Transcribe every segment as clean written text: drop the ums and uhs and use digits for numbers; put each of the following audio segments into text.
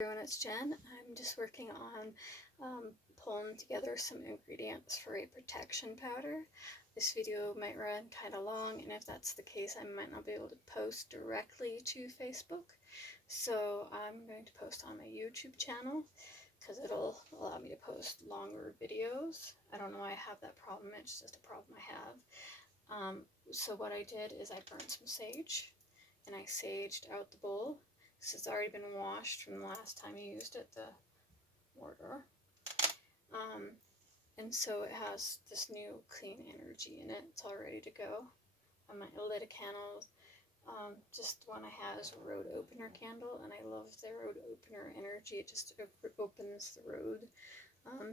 Everyone, it's Jen. I'm just working on pulling together some ingredients for a protection powder. This video might run kind of long, and if that's the case, I might not be able to post directly to Facebook. So I'm going to post on my YouTube channel because it'll allow me to post longer videos. I don't know why I have that problem, it's just a problem I have. So what I did is I burned some sage, and I saged out the bowl. This has already been washed from the last time you used it, the mortar. And so it has this new clean energy in it. It's all ready to go. I lit a candle. Just the one I have is a road opener candle, and I love the road opener energy. It just opens the road.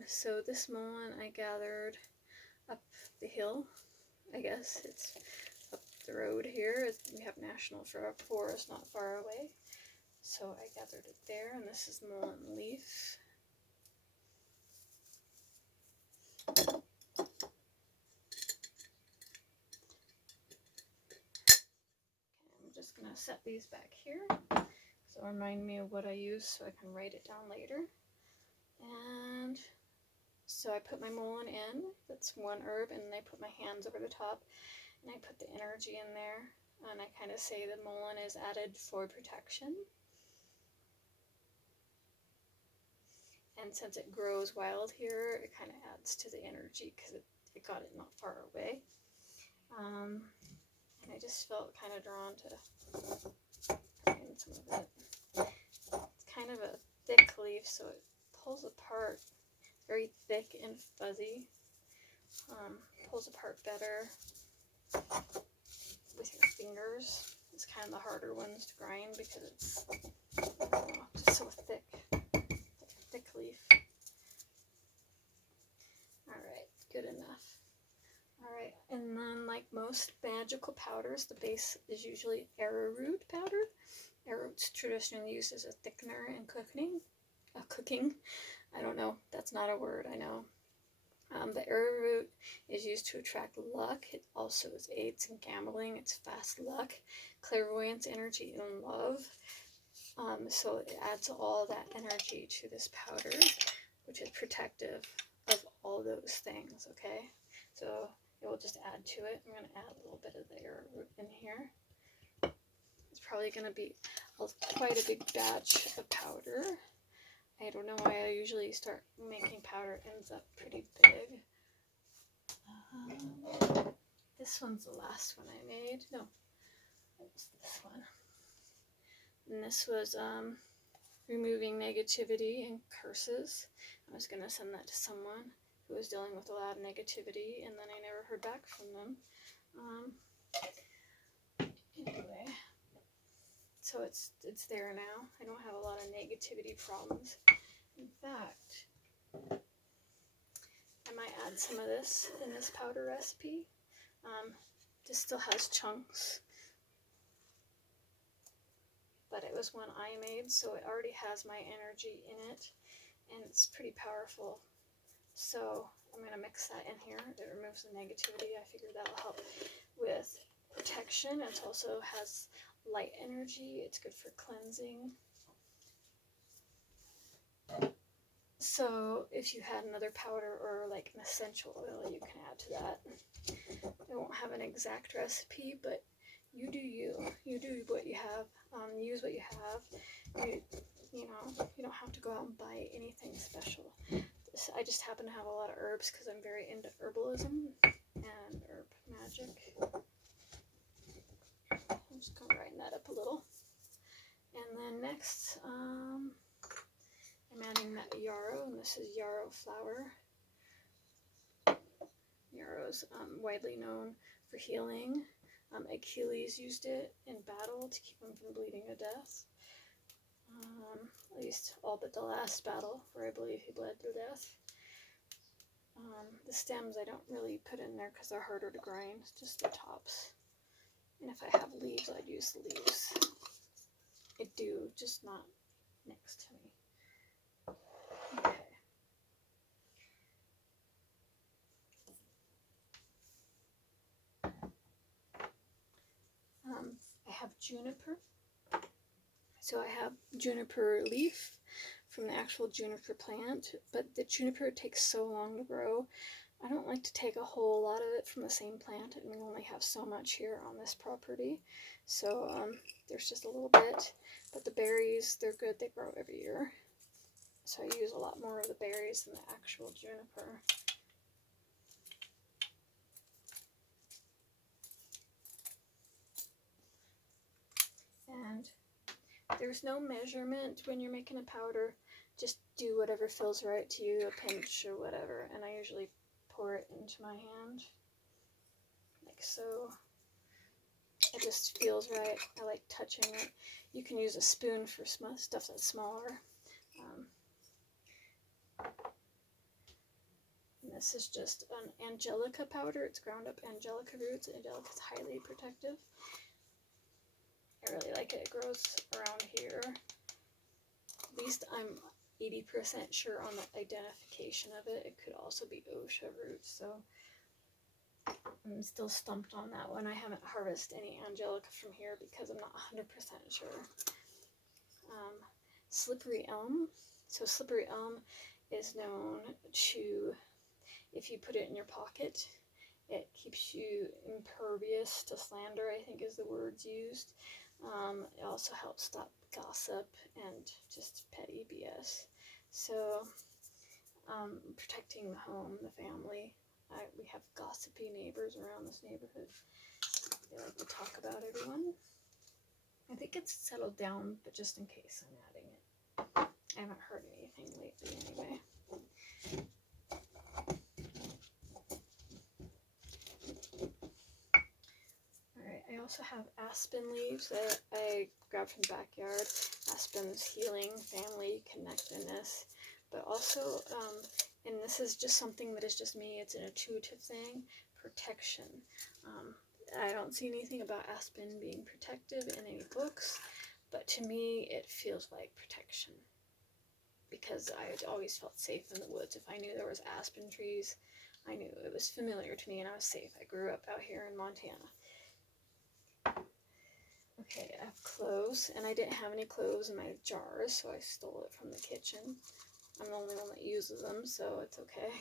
So this mullein I gathered up the hill. I guess it's up the road here. We have National Forest not far away. So I gathered it there, and this is mullein leaf. Okay, I'm just going to set these back here, so remind me of what I use so I can write it down later. And so I put my mullein in, that's one herb, and then I put my hands over the top, and I put the energy in there, and I kind of say the mullein is added for protection. And since it grows wild here, it kind of adds to the energy because it got it not far away. And I just felt kind of drawn to put in some of it. It's kind of a thick leaf, so it pulls apart. It's very thick and fuzzy. Pulls apart better with your fingers. It's kind of the harder ones to grind because it's, I don't know, just so thick. Thick leaf. Alright, good enough. Alright, and then like most magical powders, the base is usually arrowroot powder. Arrowroot's traditionally used as a thickener in cooking. I don't know, that's not a word, I know. The arrowroot is used to attract luck. It also aids in gambling. It's fast luck, clairvoyance, energy, and love. So it adds all that energy to this powder, which is protective of all those things, okay? So it will just add to it. I'm going to add a little bit of the arrowroot in here. It's probably going to be quite a big batch of powder. I don't know why I usually start making powder, it ends up pretty big. This one's the last one I made. No, it was this one. And this was removing negativity and curses. I was going to send that to someone who was dealing with a lot of negativity, and then I never heard back from them. Anyway, so it's there now. I don't have a lot of negativity problems. In fact, I might add some of this in this powder recipe. This still has chunks, but it was one I made, so it already has my energy in it, and it's pretty powerful. So I'm going to mix that in here. It removes the negativity. I figured that will help with protection. It also has light energy. It's good for cleansing. So if you had another powder or like an essential oil, you can add to that. I won't have an exact recipe, but you do you. You do what you have. Use what you have. You know, you don't have to go out and buy anything special. I just happen to have a lot of herbs because I'm very into herbalism and herb magic. I'm just going to brighten that up a little. And then next, I'm adding that yarrow, and this is yarrow flower. Yarrow's widely known for healing. Achilles used it in battle to keep him from bleeding to death. At least all but the last battle, where I believe he bled to death. The stems I don't really put in there because they're harder to grind, just the tops. And if I have leaves, I'd use the leaves. I do, just not next to me. Okay. I have juniper. So I have juniper leaf from the actual juniper plant, but the juniper takes so long to grow. I don't like to take a whole lot of it from the same plant, and we only have so much here on this property. So there's just a little bit, but the berries, they're good, they grow every year. So I use a lot more of the berries than the actual juniper. And there's no measurement when you're making a powder. Just do whatever feels right to you, a pinch or whatever. And I usually pour it into my hand, like so. It just feels right. I like touching it. You can use a spoon for stuff that's smaller. And this is just an Angelica powder. It's ground up Angelica roots. Angelica is highly protective. I really like it. It grows around here. At least I'm 80% sure on the identification of it. It could also be Osha roots, so I'm still stumped on that one. I haven't harvested any Angelica from here because I'm not 100% sure. Slippery elm. So slippery elm is known to, if you put it in your pocket, it keeps you impervious to slander, I think is the words used. It also helps stop gossip and just petty BS. So, protecting the home, the family. We have gossipy neighbors around this neighborhood. They like to talk about everyone. I think it's settled down, but just in case I'm adding it. I haven't heard anything lately anyway. Alright, I also have aspen leaves that I grabbed from the backyard. Aspen's healing, family, connectedness, but also, and this is just something that is just me, it's an intuitive thing, protection. I don't see anything about aspen being protective in any books, but to me it feels like protection. Because I always felt safe in the woods. If I knew there was aspen trees, I knew it was familiar to me and I was safe. I grew up out here in Montana. Okay, I have cloves, and I didn't have any cloves in my jars, so I stole it from the kitchen. I'm the only one that uses them, so it's okay.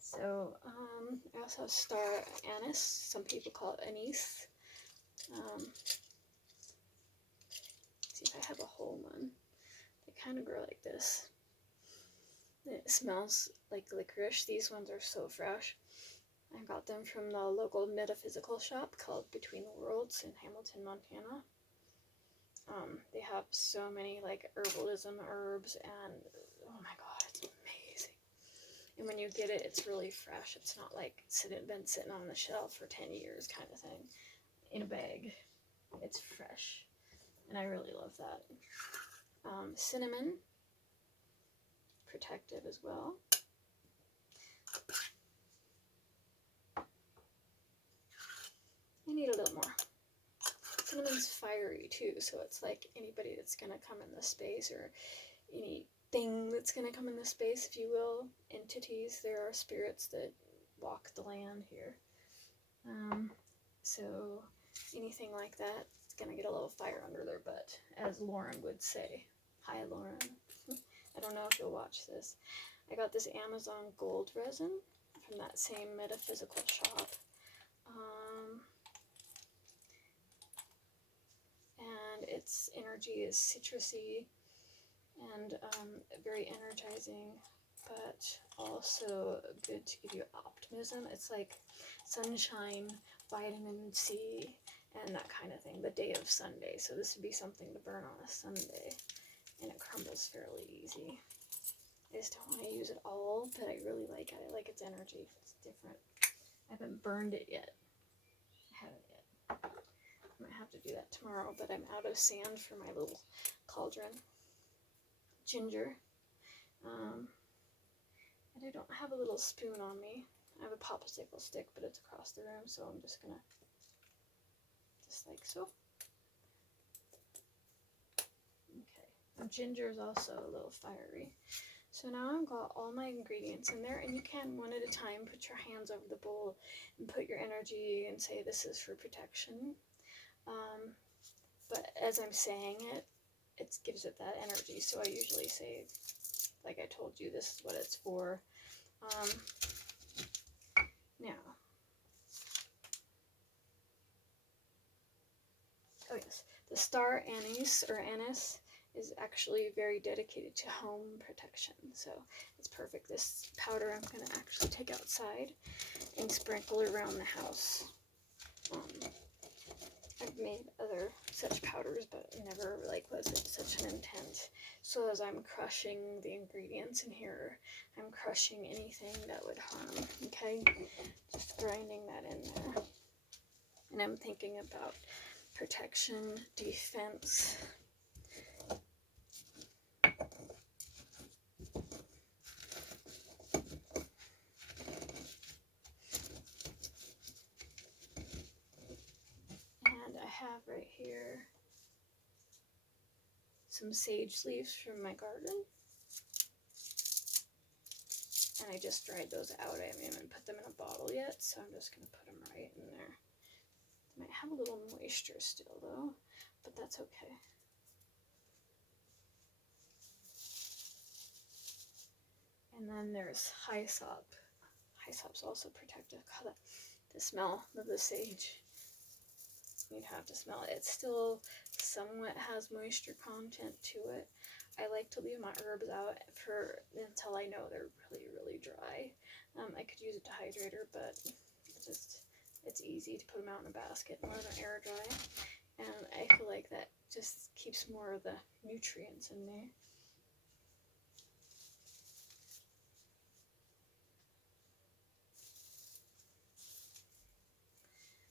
So, I also have star anise. Some people call it anise. See if I have a whole one. They kind of grow like this. It smells like licorice. These ones are so fresh. I got them from the local metaphysical shop called Between the Worlds in Hamilton, Montana. They have so many like herbalism herbs, and oh my god, it's amazing. And when you get it, it's really fresh. It's not like been sitting on the shelf for 10 years kind of thing in a bag. It's fresh, and I really love that. Cinnamon, protective as well. I need a little more. Cinnamon's fiery too, so it's like anybody that's going to come in this space, or anything that's going to come in this space, if you will, entities, there are spirits that walk the land here. So anything like that, it's going to get a little fire under their butt, as Lauren would say. Hi, Lauren. I don't know if you'll watch this. I got this Amazon gold resin from that same metaphysical shop. And its energy is citrusy and very energizing, but also good to give you optimism. It's like sunshine, vitamin C, and that kind of thing. The day of Sunday, so this would be something to burn on a Sunday, and it crumbles fairly easy. I just don't want to use it all, but I really like it. I like its energy. It's different. I haven't burned it yet. I haven't yet. I might have to do that tomorrow, but I'm out of sand for my little cauldron. Ginger. And I don't have a little spoon on me. I have a popsicle stick, but it's across the room, so I'm just gonna, just like so. Okay. And ginger is also a little fiery. So now I've got all my ingredients in there, and you can one at a time put your hands over the bowl and put your energy and say this is for protection. But as I'm saying it, it gives it that energy. So I usually say, like I told you, this is what it's for. Now, oh yes, the star anise or anise is actually very dedicated to home protection, so it's perfect. This powder I'm going to actually take outside and sprinkle around the house. I've made other such powders, but never was it such an intent. So as I'm crushing the ingredients in here, I'm crushing anything that would harm, okay? Just grinding that in there. And I'm thinking about protection, defense. And I have right here some sage leaves from my garden. And I just dried those out. I haven't even put them in a bottle yet, so I'm just going to put them right in there. They might have a little moisture still though, but that's okay. And then there's hyssop. Hyssop's also protective. God, the smell of the sage. You'd have to smell it. It still somewhat has moisture content to it. I like to leave my herbs out until I know they're really, really dry. I could use a dehydrator, but it's easy to put them out in a basket and let them air dry. And I feel like that just keeps more of the nutrients in there.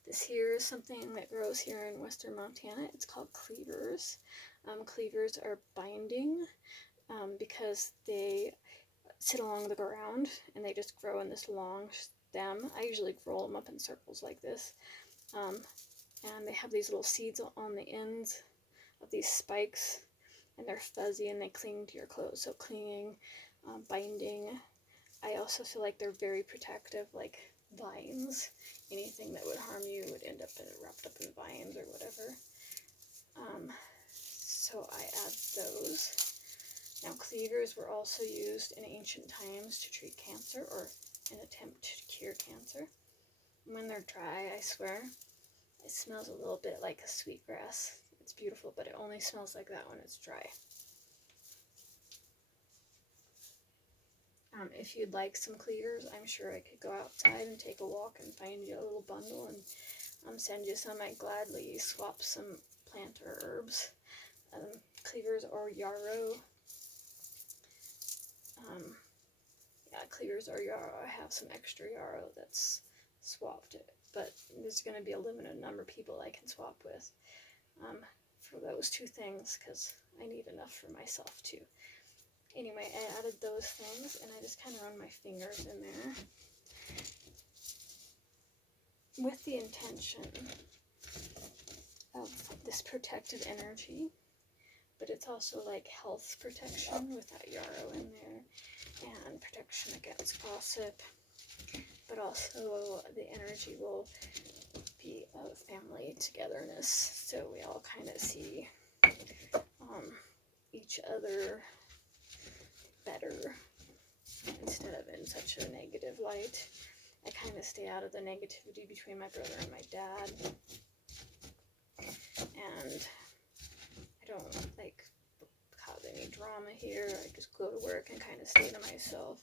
This here is something that grows here in western Montana. It's called cleavers. Cleavers are binding because they sit along the ground and they just grow in this long stem. I usually roll them up in circles like this. And they have these little seeds on the ends of these spikes, and they're fuzzy and they cling to your clothes. So clinging, binding. I also feel like they're very protective, like vines. Anything that would harm you would end up wrapped up in vines or whatever. So I add those. Now cleavers were also used in ancient times to treat cancer or an attempt to cure cancer. And when they're dry, I swear, it smells a little bit like a sweetgrass. It's beautiful, but it only smells like that when it's dry. If you'd like some cleavers, I'm sure I could go outside and take a walk and find you a little bundle and send you some. I'd gladly swap some plant or herbs. Cleavers or yarrow. Yeah, cleavers or yarrow. I have some extra yarrow that's swapped, but there's going to be a limited number of people I can swap with for those two things, because I need enough for myself too. Anyway, I added those things, and I just kind of run my fingers in there with the intention of this protective energy, but it's also like health protection with that yarrow in there, and protection against gossip, but also the energy will be of family togetherness, so we all kind of see each other better instead of in such a negative light. I kind of stay out of the negativity between my brother and my dad, and I don't cause any drama here. I just go to work and kind of stay to myself,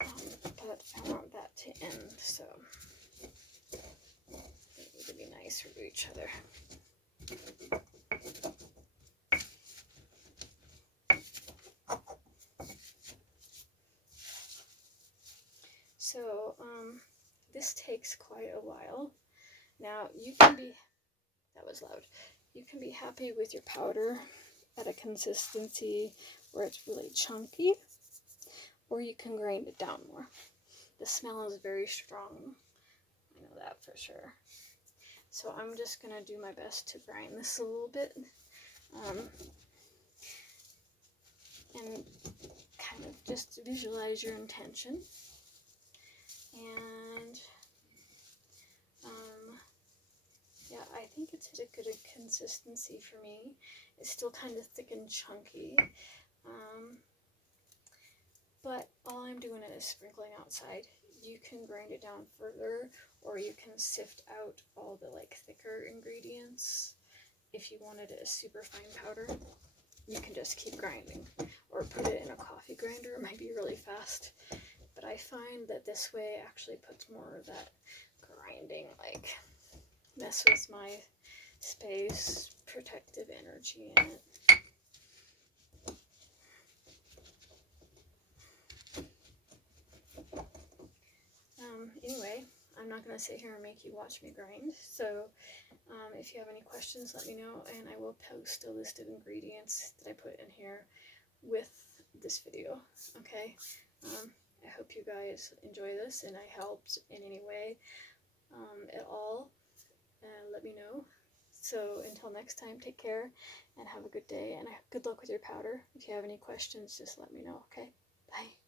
but I want that to end, so we need to be nicer to each other. So, this takes quite a while. Now, that was loud. You can be happy with your powder at a consistency where it's really chunky, or you can grind it down more. The smell is very strong. I know that for sure. So I'm just going to do my best to grind this a little bit. and kind of just visualize your intention. And yeah, I think it's at a good consistency for me. It's still kind of thick and chunky, but all I'm doing is sprinkling outside. You can grind it down further, or you can sift out all the like thicker ingredients. If you wanted a super fine powder, you can just keep grinding, or put it in a coffee grinder. It might be really fast, but I find that this way actually puts more of that grinding, like, mess with my space, protective energy in it. Anyway, I'm not going to sit here and make you watch me grind, so if you have any questions, let me know, and I will post a list of ingredients that I put in here with this video, okay? I hope you guys enjoy this, and I helped in any way at all, and let me know. So until next time, take care, and have a good day, and good luck with your powder. If you have any questions, just let me know, okay? Bye.